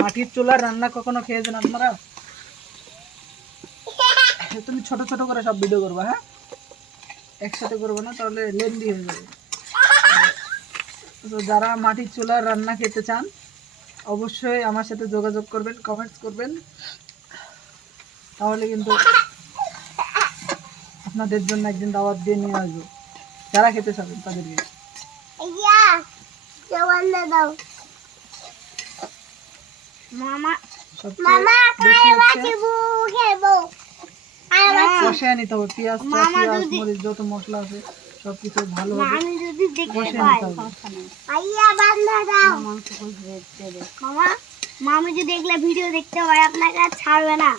মাটির চুলার রান্না কখনো খেয়েছেন আপনারা? তুমি ছোট ছোট করে সব ভিডিও করবা, হ্যাঁ, একসাথে করবো না, তাহলে লেন্দি হয়ে যাবে। তো যারা মাটির চুলার রান্না খেতে চান অবশ্যই আমার সাথে যোগাযোগ করবেন, কমেন্টস করবেন, তাহলে কিন্তু আপনাদের জন্য একদিন দাওয়াত দিয়ে নিয়ে আসবো, যারা খেতে চাবেন তাদেরকে। কষায় নিতে হবে, পেঁয়াজ মরিচ যত মশলা আছে সবকিছু ভালো মামি যদি এগুলা ভিডিও দেখতে হয় আপনাকে আর ছাড়বে না।